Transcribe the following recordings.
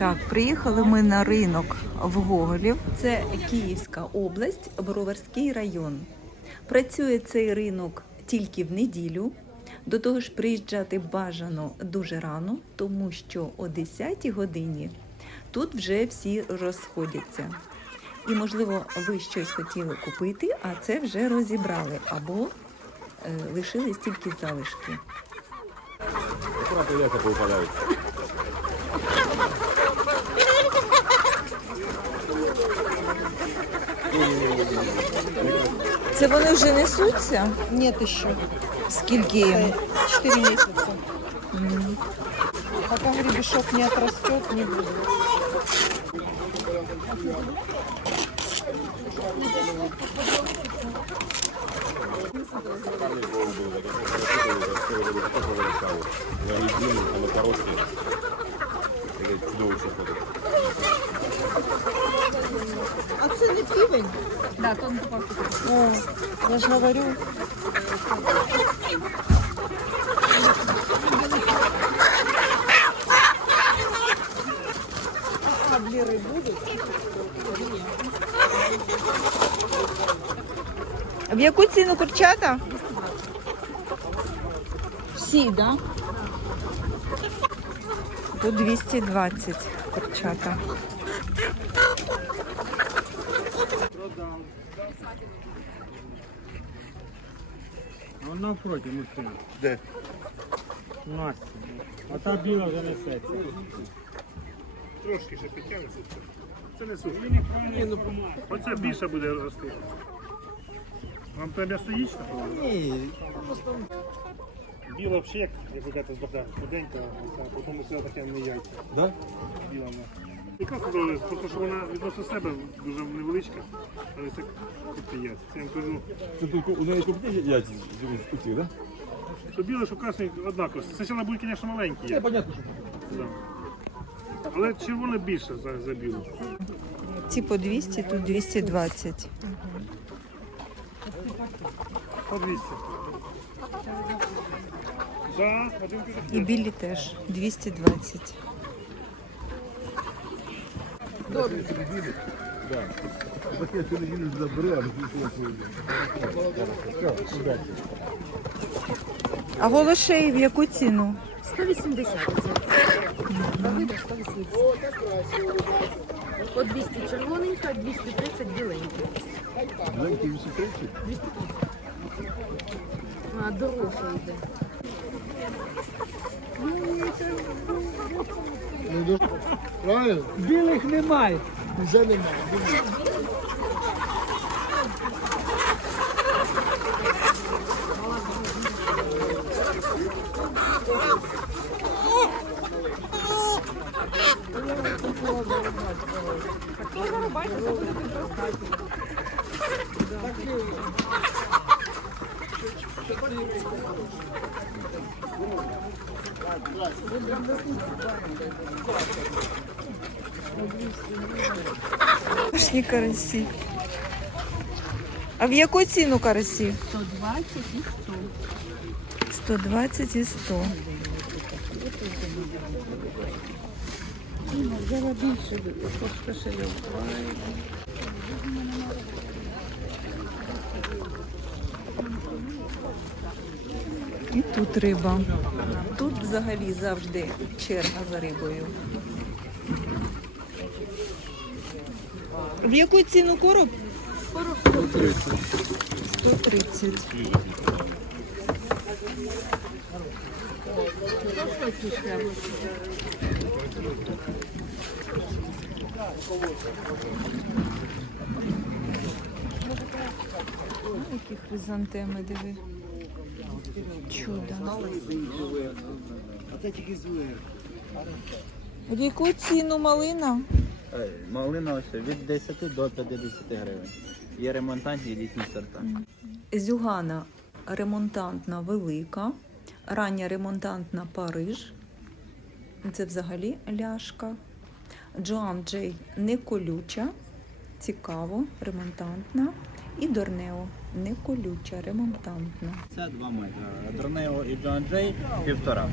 Так, приїхали ми на ринок в Гоголів. Це Київська область, Броварський район. Працює цей ринок тільки в неділю. До того ж, приїжджати бажано дуже рано, тому що о 10 годині тут вже всі розходяться. І, можливо, ви щось хотіли купити, а це вже розібрали або е, лишились тільки залишки. Аккуратно яйца поупадают. Це вони вже несуться? Нет еще. Скільки їм? Четыре месяца. Пока гребешок не отрастет, не буду. Парный гол был, это красивый, это тоже а це не півень? Да, то О, я ж говорю. А блеры будут? В яку ціну курчата? Всі? Да? До 220 курчата. Навпроти мужчина. Де? Настя. А та біла вже несеться. Трошки ще підтягнеться. Це не сухо. Оце більше буде рости. Вам треба стоїть? Ні. Біла взагалі, як, ви кажете, з Богданом, худенька, а потім все таке не яйця. Да? Біла вона. Яка? Просто що вона відносно себе дуже невеличка, але це крупні яйця. Це я вам кажу, Це тільки у неї крупні яйця з цих, да? що біле, що красний однаково. Спочатку будуть, звісно, маленькі яйця. понятно, що. Да. Але червоне більше за, за білу. Ці по 200, тут 220. По 200. Да, один. І білі теж 220. Так я сьогодні їду заберу, а А голошеї в яку ціну? 180 це. На 180. По 200 червоненька, 230 біленька. Бленький 230? А, дорожче йде. Правильно? Білих немає. Вже немає. Карасі. А в яку ціну карасі? 120 і 100. 120 і 100. Взяла більше, кошельок. І тут риба. Тут взагалі завжди черга за рибою. В яку ціну короб? Короб 130. 130. Які хризантеми, диви. Чудо. В яку ціну малина? Е, Малина ось від 10 до 50 гривень. Є ремонтантні і літні сорта. Зюгана ремонтантна велика, рання ремонтантна Париж. Це взагалі ляшка. Джоан Джей не колюча, цікаво, ремонтантна. І Дорнео не колюча, ремонтантна. Це 2 метри. Дорнео і Джоан Джей півтора.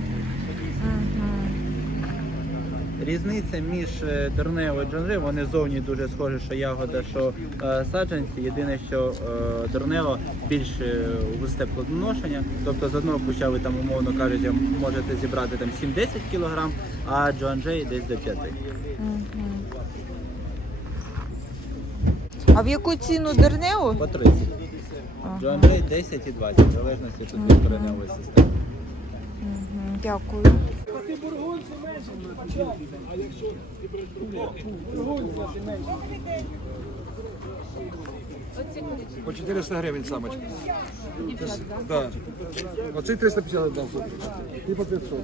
Різниця між е, Дорнео і Джонри, вони зовні дуже схожі, що ягода, що е, саджанці. Єдине, що е, Дорнео більш е, густе плодоношення. Тобто з одного куща ви там, умовно кажучи, можете зібрати там 7-10 кг, а Джоанджей десь до 5. А в яку ціну Дернео? По 30. Джоанджей 10 і 20, в залежності від кореневої системи. Дякую. По 400 гривень самочка. Да. Оцей 350 дам. І по 500.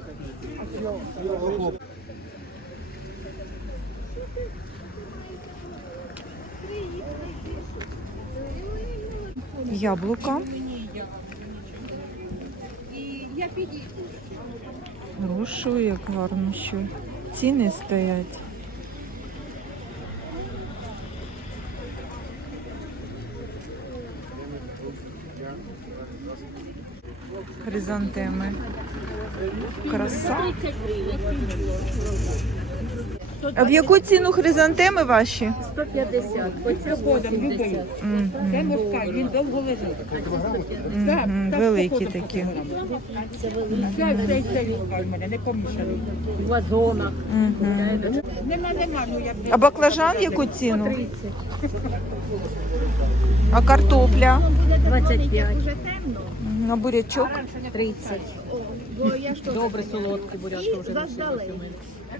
Яблука. Грушу, як гарно що. Ціни стоять. Хризантеми. Краса. А в яку ціну хризантеми ваші? 150, оця 80. Мгм. Це мошкаль, він довго лежить. Мгм, Великі такі. Це велика. Це цей цей в мене, не помішаний. В вазонах. Нема, нема, ну як А баклажан в яку ціну? А картопля? 25. Мгм, А бурячок? 30. Добре, солодкий буряк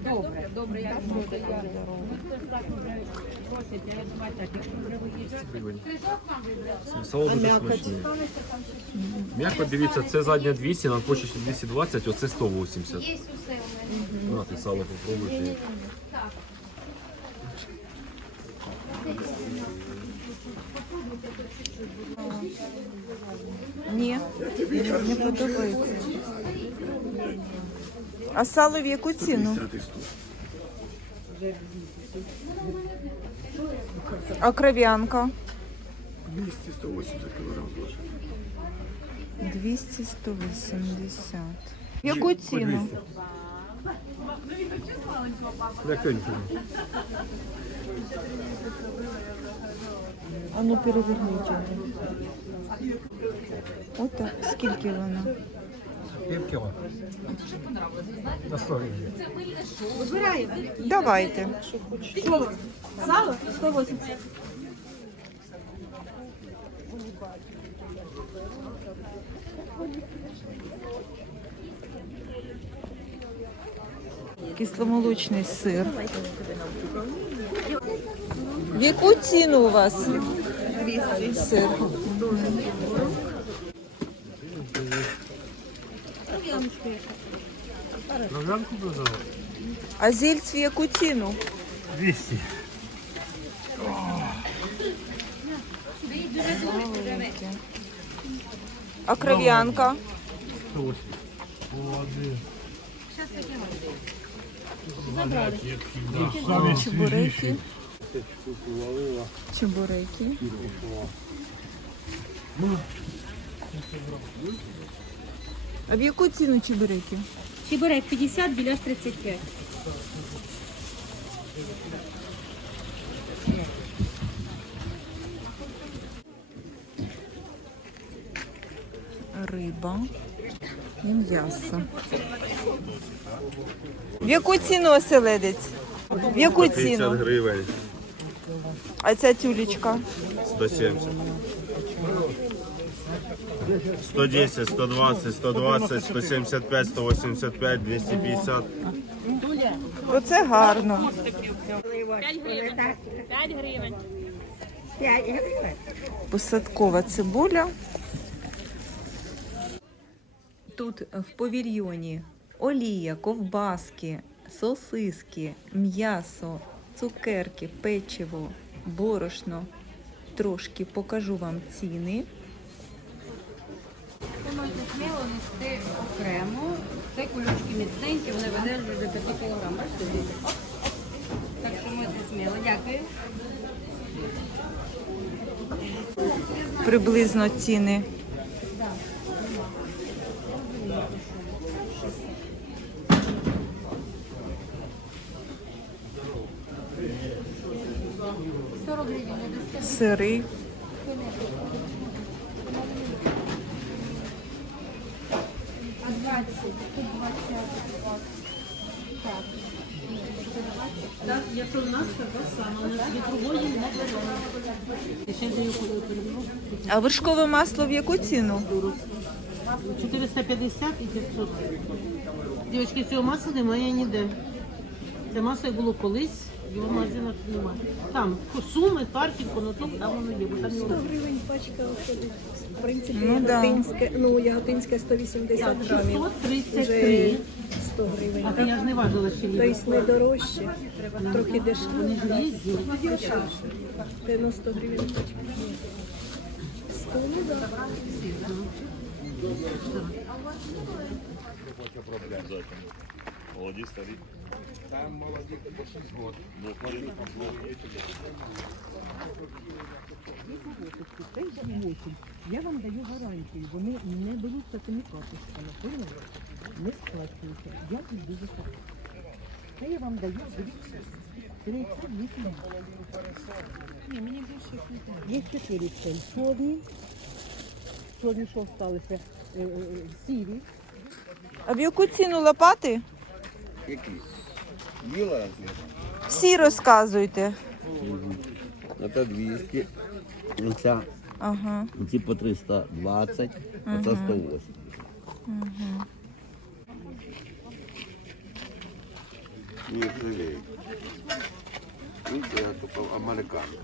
вже. Солодко смачні. М'яко, дивіться, це задня 200, надпочечні 220, оце 180. Нате сало попробуйте. Ні, не подобається. А сало в яку ціну? А кров'янка? 200-180 кг зложить. 200-180. В яку ціну? А ну переверніть. його. Скільки вона? Пів кіло. На 100 гривень. Давайте. Сало 180. Кисломолочний сир. В яку ціну у вас? Сир. Кров'янку продавав? А зільць в яку ціну? 200. А кров'янка? 180. Молодець. Чебуреки. Чебуреки. А в яку ціну чебуреки? Чебурек 50, біляш 35. Риба і м'ясо. В яку ціну оселедець? В яку 50 ціну? гривень, А ця тюлечка? 170. 110, 120, 120, 175, 185, 250. Оце гарно. 5 гривень. Посадкова цибуля. Тут в павільйоні олія, ковбаски, сосиски, м'ясо, цукерки, печиво, борошно. Трошки покажу вам ціни. Це можна сміло нести окремо. Це кульочки міцненькі, вони видержують до 5 кг. Так що можна сміло. Дякую. Приблизно ціни. Сири. Якщо в нас така сама, від другої не. А вершкове масло в яку ціну? 450 і 500. Дівчатки, цього масла немає ніде. Це масло як було колись, його в магазинах немає. Там суми, Харків, конотоп, там воно є, бо там його. гривень пачка виходить. В принципі, Ну, да. яготинське, ну, яготинське 180 Так, грамів. 633. Вже 100 гривень. А то я ж не важила ще літо. Тобто не дорожче, трохи дешевше. Вони ж їздили. Дешевше. 90 гривень пачка. 100, ну да. Молоді старі. Я вам даю гарантію, вони не беруть такими карточками, поняли? Не сплачуються. Я їх дуже так. Це я вам даю, 38. Ні, мені більше Є чотири цей. Чорні. Чорні, що залишилися, е, е, сірі. А в яку ціну лопати? Які? Біла? Всі розказуйте. Це 200. Оця, Ага. ці по 320, оце 180. Ні, живий. Це американка.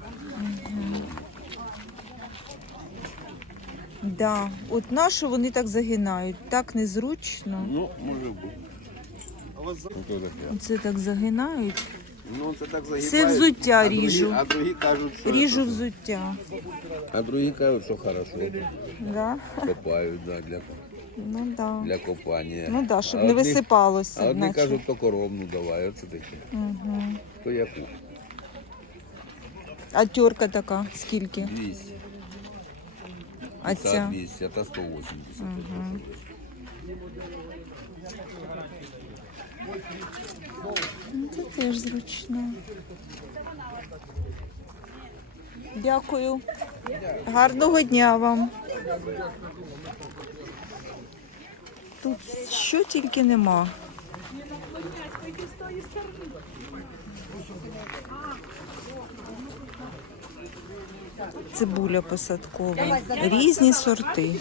Да. От нашу вони так загинають. Так незручно. Ну, може бути. Це так загинають. Ну, це так загибає. Все взуття А другі- ріжу. А другі кажуть, що... Ріжу взуття. А другі кажуть, що хорошо. Да? Копають, да, для, Ну да. для копання. Ну да, щоб А не одні- висипалося. А одні наче. кажуть, то коровну давай, оце таке. Угу. То яку? А тюрка така, скільки? 200. А Ця ця? 200, а та 180. Ну, Це теж зручно. Дякую. Гарного дня вам. Тут що тільки нема. Цибуля посадкова. Різні сорти.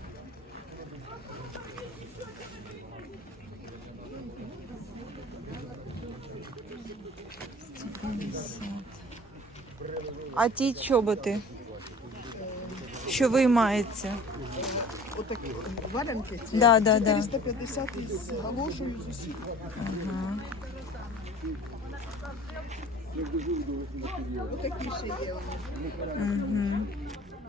А ті чоботи, що виймається? Отакі варенки ці. Да, да, да. 450 із галошею з. Ага. Отакі ще є Угу.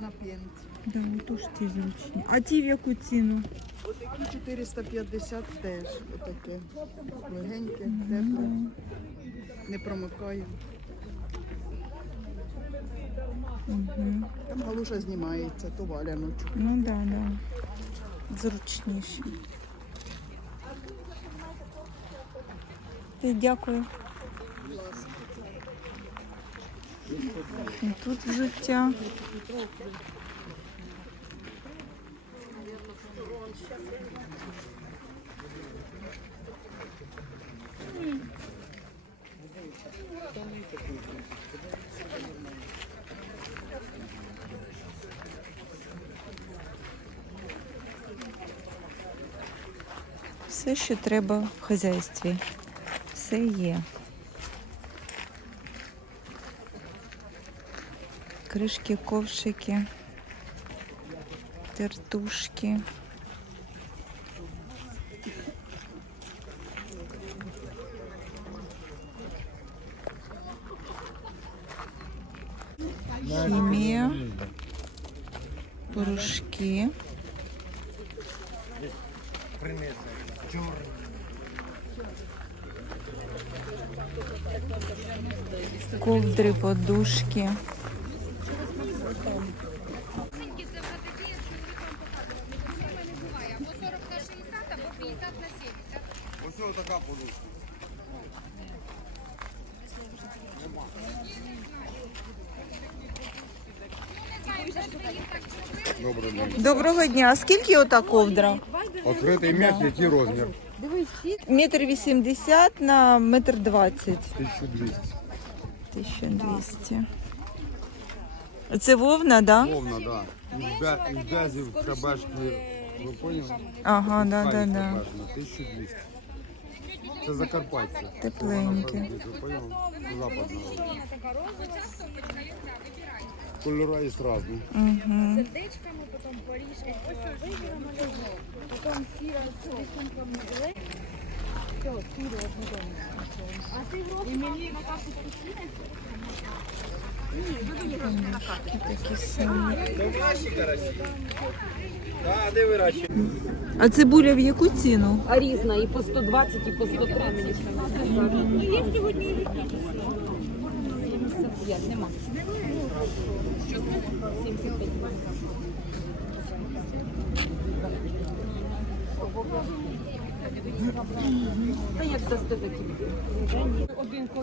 на п'янці. Да, отож ті зручні. А ті в яку ціну? Отакі 450 теж. Отаке. Легеньке, тепле. Не промикає. Угу. Там галуша знімається, то валяночок. Ну да, да. Зручніше. Ти дякую. І тут взуття. Все, що треба в хазяйстві. Все є. Кришки, ковшики, тертушки. Подушки. Доброго дня. А Скільки ота ковдра? Відкритий м'яч, який розмір? Метр вісімдесят на метр двадцять. 1200. 1200. Це вовна, да? Повна, да. Із безів, шабашки, ви поняли? Ага, да, да, да. 1200. Це Закарпаття. Тепленькі. Ви поняли? Западного. Кольора є різні. Угу. Сердечками, потім поріжки. Ось його. Потім сіра з рисунками І мені на карту? А цибуля в яку ціну? А різна і по 120, і по 130. Є сьогодні 75, нема. 75.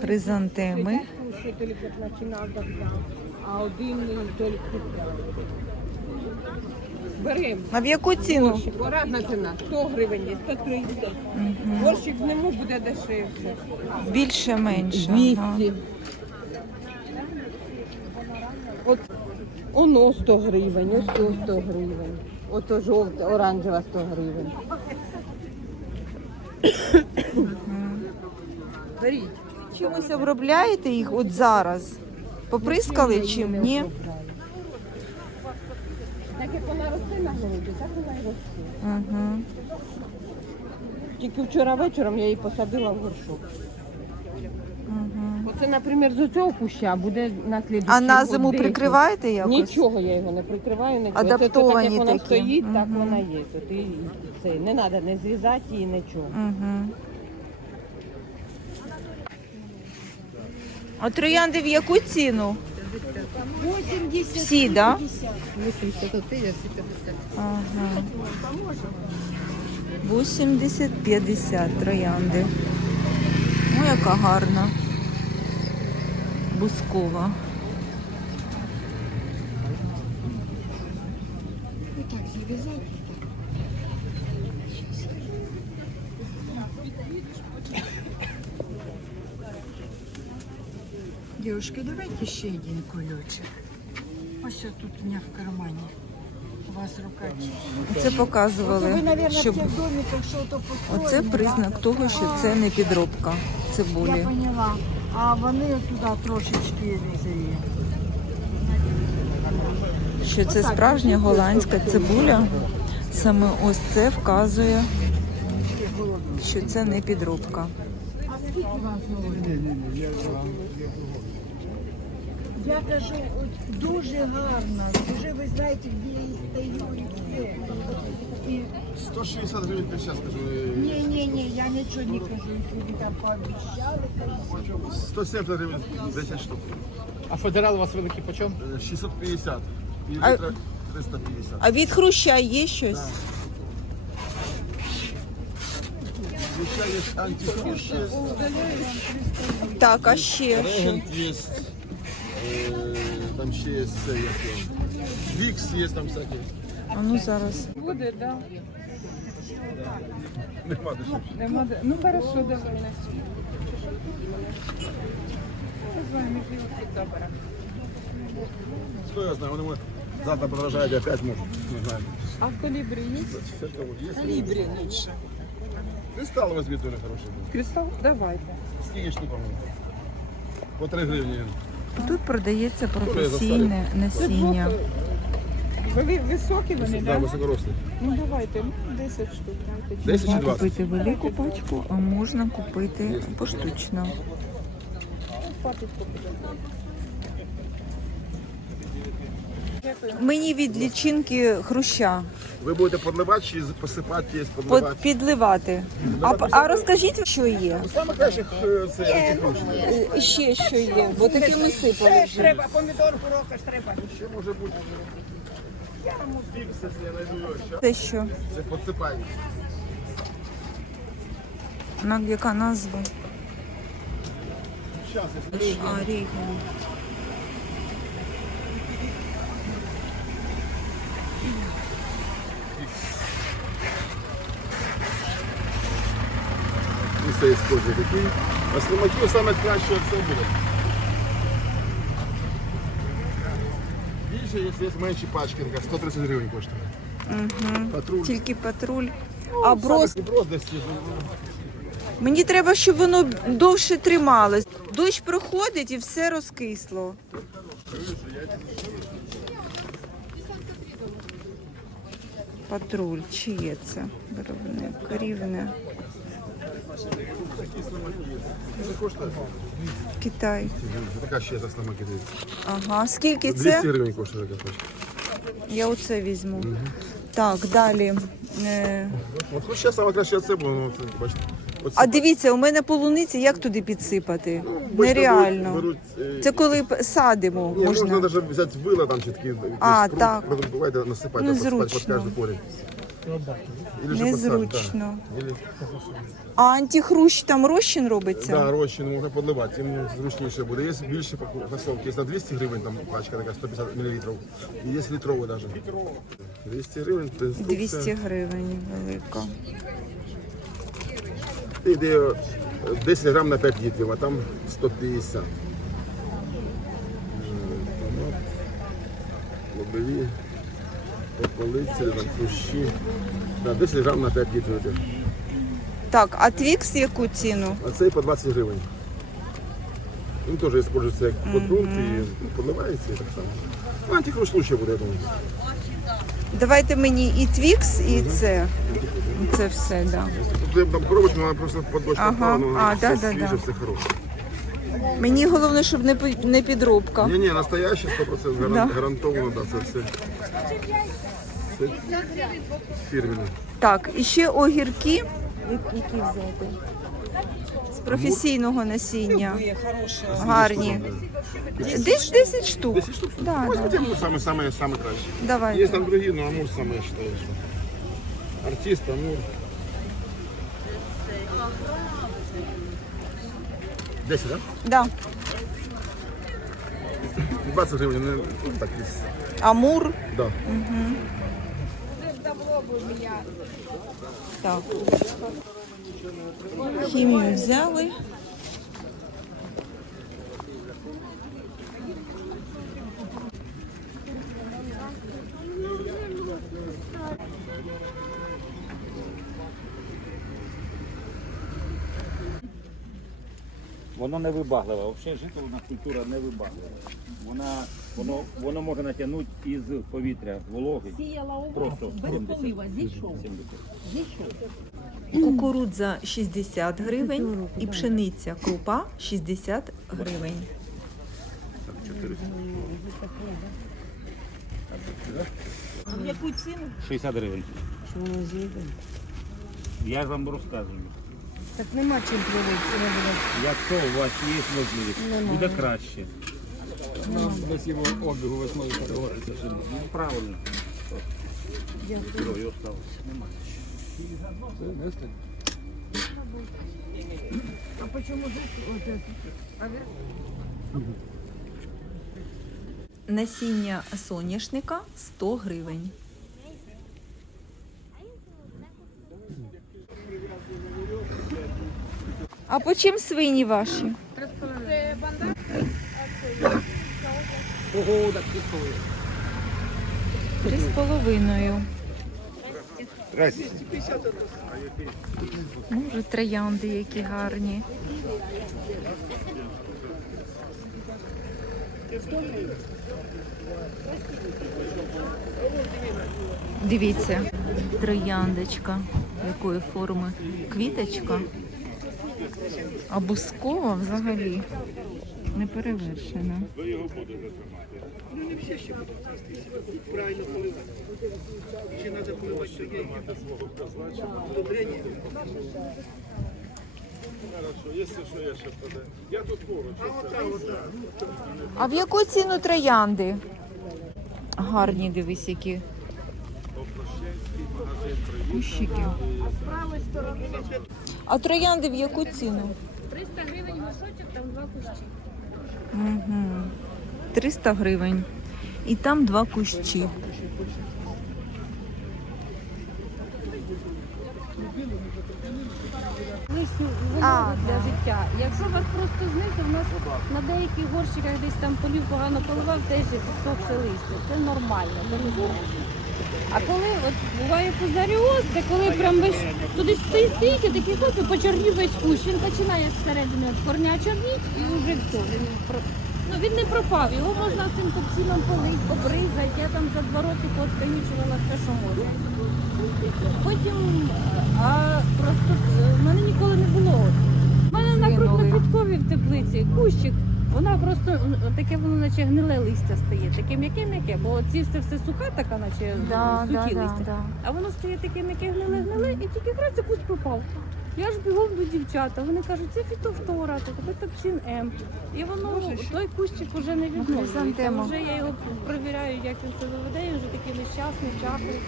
Хризантеми. А один тільки Беремо. А в яку ціну? Порадна ціна 100 гривень є, 130. Борщик в ньому буде дешевше. Більше менше. ага. От оно 100 гривень, ось 100 гривень. Ото жовте, оранжева 100 гривень. Беріть. Чимось обробляєте їх от зараз? Поприскали чим? Ні? Так як вона росте на городі, так вона і росте. Угу. Тільки вчора вечором я її посадила в горшок. Оце, наприклад, з цього куща буде на слідчий А на зиму прикриваєте якось? Нічого я його не прикриваю, не Адаптовані так, як вона такі. стоїть, так Мгм. вона є. От і це не треба не зрізати її нічого. Угу. А троянди в яку ціну? 80. Всі, да? 80, а ти я всі 50. Ага. 80-50 троянди. Ну, яка гарна. Бускова. Девушки, давайте ще один кульочок. Ось тут у меня в кармане. У вас рука. Це показували, построили. оце признак того, що це не підробка Я цибулі. поняла. А вони туди трошечки ці. Що це справжня голландська цибуля. Саме ось це вказує, що це не підробка. А скільки вам Я кажу, дуже гарно. Дуже ви знаєте, 160 гривень ти зараз кажу. ні, ні, ні, я нічого не кажу, якщо ви там пообіцяли, то 170 гривень 10 штук. А федерал у вас великий почем? Е, 650. І А- літра 350. А від хруща є щось? Ще є антифуш, є, Так, а ще що? регент є, е, там ще є це, як його. Вікс є там всякі. А ну зараз. Буде, так. Нема дешевше. Нема де- Ну хорошо, давай. Хто я знаю, вони може завтра продовжають, опять можуть. Не знаю. А колібрі є? Є. Лучше. Кристал возьми дуже хороший. був. Кристал? Давайте. Скільки штук? По 3 гривні. Тут продається професійне насіння. Ви високі вони, Да, так? високорослий. Ну давайте, ну 10 штук. дайте. 10 чи Можна 20? купити велику пачку, а можна купити поштучно. Мені від лічинки хруща Ви будете подливати чи посипати, є Под, подливати? підливати. А, п- а розкажіть, що є? Саме краще е, це антифрукт. Е, Ще що є, бо таке ми сипали вже. Ще може бути. Фікс, якщо я знайду його. Це що? Це подсипання. На яка назва? Щас, я Орігано. І це іспользую такий. А слимаків саме краще це буде. Більше, якщо є менші пачки, така 130 гривень коштує. Патруль. Тільки патруль. А брос. Брос десь є. Мені треба, щоб воно довше трималось. Дощ проходить і все розкисло. Патруль, чиє це? Виробник, рівне. Це. Китай. Така ще за слимаки. Ага. Скільки 200 гривень коштує така пачка. Я оце візьму. Так, далі. Е, От хоч ще саме краще це, бо ну, це, бачите. А дивіться, у мене полуниці, як туди підсипати? бачите, Нереально. беруть- беруть, е, Це коли п- садимо, Ні, можна можна. навіть взяти вила там чи такі. А, так. Бувайте насипати, Ну, а посипати під зручно. кожну корінь. Незручно. А антихрущ там розчин робиться? Да, розчин можна подливати, їм зручніше буде. Є більше фасовки, є на 200 гривень, там пачка така 150 мл. І є літрова навіть. 200 гривень, це 200 гривень велика. Йде е, 10 грам на 5 літрів, а там 150. М, томат, Лобові, полиці, там кущі. Да, 10 грам на 5 літрів. йде. Так, а твікс яку ціну? А цей по 20 гривень. Він теж використовується як подґрунт і подливається і так само. Ну, антихруш лучше буде, я думаю. Давайте мені і твікс, і це. Це все, да. Тут там коробочку, вона просто под дощ Ага. попала, ну, А, все да, да, свіже, да. все хороше. Мені головне, щоб не пи- не підробка. Ні, ні, настояще 100% гаран- Да. гарантовано, да, це все. Це фірменне. Так, і ще огірки. Які взяти? З професійного насіння. Гарні. Десь 10 штук. 10 штук? Да, Ось да. це ну, саме, саме, саме краще. Є там другі, ну Амур саме, я вважаю, що. Артист, Амур. 10, так? Да. Да? 20 гривень, ну, так, із- Амур. да. Так. Хімію взяли. Воно не вибагливе. Взагалі житовна культура не вибаглива. Вона, воно, воно може натягнути із повітря вологи. Просто 70. 70. Кукурудза 60 гривень і пшениця крупа 60 гривень. В яку ціну? 60 гривень. Що воно зійде? Я ж вам розказую. Так нема чим пробувати. Якщо у вас є можливість, буде краще. Красиво обігу весною переводиться. Ну, правильно. І осталось. Немає. Насіння соняшника 100 гривень. А по чим свині ваші? Три з половиною. Може, троянди які гарні. Дивіться, трояндочка, якої форми квіточка. А бускова взагалі не перевершена. Ну не всі ще будуть. Правильно поливати. Ще треба поливати що, я тут поруч. А в яку ціну троянди? Гарні, дивись, які. Кущики. А троянди в яку ціну? 300 гривень горшочок, там два кущі. Угу. 300 гривень. І там два кущі. Лишню А, для да. життя. Якщо вас просто знизу, в нас на деяких горщиках десь там полів погано поливав, теж підсохше листя. Це нормально, це не страшно. А коли от буває фузаріоз, це коли прям весь туди стоїть такий хоп і почорнів весь кущ. Він починає зсередини от корня чорніть і вже все. Він, про- ну, він не пропав, його можна цим копсіном полить, обризати. Я там за два роки подконючувала все, що можна. Потім, а просто е, в мене ніколи не було. У мене на Згинули. крупноквітковій в теплиці кущик, вона просто таке воно наче гниле листя стає, таке м'яке-м'яке, бо ці все, все суха така, наче Да, сухі да, да, листя. да. А воно стає таке м'яке гниле-гниле, і тільки раз і кусь пропав. Я ж бігом до дівчата, вони кажуть, це фітофтора, це топсин М. І воно, той кущик вже не відновлюється. Вже я його перевіряю, як він себе веде, він вже такий нещасний, чахлий.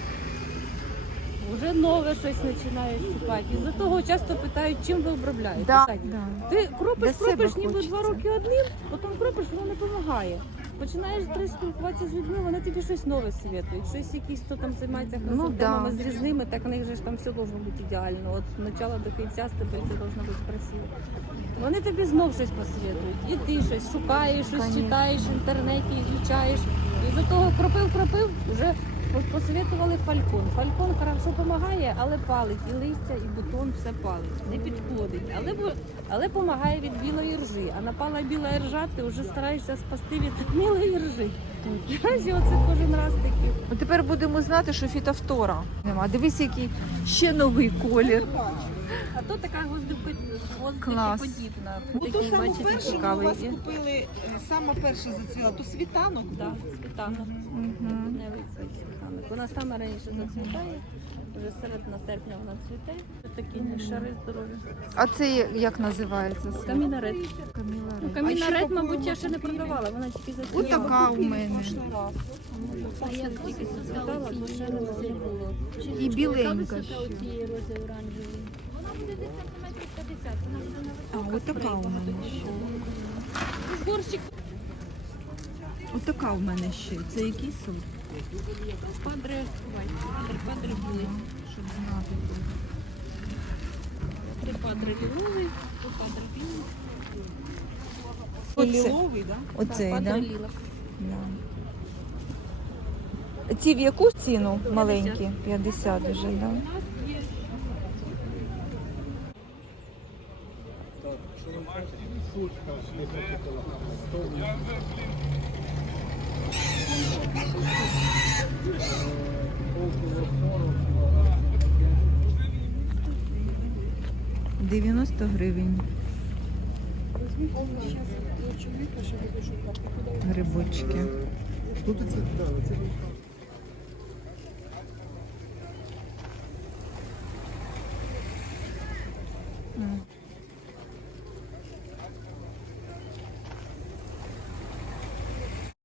Вже нове щось починає чіпати. І за того часто питають, чим ви обробляєте. Да, Так, да. Ти кропиш, Для себе кропиш ніби хочеться. два роки одним, потім кропиш, воно не допомагає. Починаєш три спілкуватися з людьми, вони тобі щось нове світують. Щось якісь, хто там займається Ну, хризантемами да. з різними, так в них же ж там все должно бути ідеально. От з початку до кінця з тебе це должно бути красиво. Вони тобі знов щось посвітують. І ти щось шукаєш, щось Конечно. читаєш в інтернеті, ізучаєш. І за того кропив, кропив, вже по- посоветували фалькон. Фалькон хорошо допомагає, але палить. І листя, і бутон все палить. Не підходить. Але але допомагає від білої ржи. А напала біла ржа, ти вже стараєшся спасти від білої ржи. Наразі оце кожен раз такі. Ну, тепер будемо знати, що фітофтора нема. Дивись, який ще новий колір. А то така гвоздикоподібна. Ну, то саме перше ми у вас купили, е, саме перше зацвіла, то світанок. Да, світанок. Мгм. Не цей світанок. Вона саме раніше зацвітає. Вже середина серпня вона цвіте. Такі шари здорові. А це як називається? Камінарет. Ну, Каміларет. камінарет, мабуть, я ще не продавала, вона тільки зацвіла. Отака у мене. А я тільки зацвітала, бо ще не було. І біленька ще. Вона буде десь сантиметрів 50. Вона буде А, отака у мене ще. Горщик Отака у мене ще. Це який сорт? Падре, падре, падре. Щоб знати. Три падре ліловий, три падре білий. Оце, Ліловий, да? оцей, падре да? ліла. Да. Ці в яку ціну маленькі? 50 вже, да? Дев'яносто гривень. Грибочки. Тут це